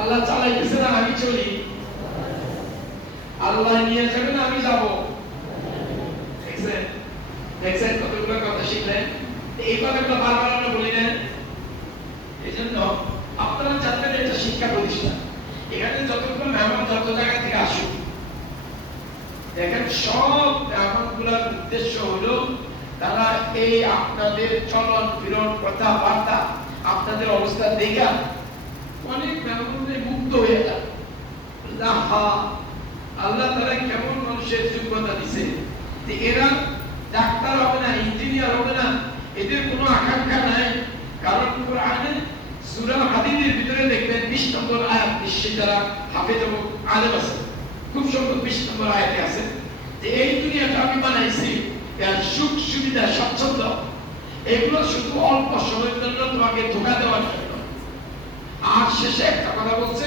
আল্লাহ চালাইতেছে না আমি চলি, আল্লাহ নিয়ে যাবে না আমি যাব। দেখছেন দেখছেন কতগুলো কথা শিখলেন। এই কথাগুলো বারবার আমরা বলি না। এই জন্য আপনারা জানবেন এটা শিক্ষা প্রতিষ্ঠান, এখানে যতগুলো মেহমান যত জায়গা থেকে আসুক, দেখেন সব মেহমানগুলোর উদ্দেশ্য হলো তারা এই আপনাদের চলন ফিরন কথাবার্তা আপনাদের অবস্থা দেখা অনেক মেহমানদের মুগ্ধ হয়ে যায়। আল্লাহ তারা কেমন মানুষের যোগ্যতা দিছে যে এরা ডাক্তার হবে না, ইঞ্জিনিয়ার হবে না, এদের কোনো আকাঙ্ক্ষা নাই। কারণ কোরআনে সূরা হাদীদের ভিতরে দেখবেন 20 নম্বর আয়াত, নিশ্চয়ই যারা হাফেজ এবং আলেম আছে খুব সম্ভব 20 নম্বর আয়াতে আছে যে এই দুনিয়াটা আমি বানাইছি এর সুখ সুবিধা স্বাচ্ছন্দ্য এগুলো শুধু অল্প সময়ের জন্য তোমাকে ধোঁকা দেওয়ার জন্য। আর শেষে একটা কথা বলছে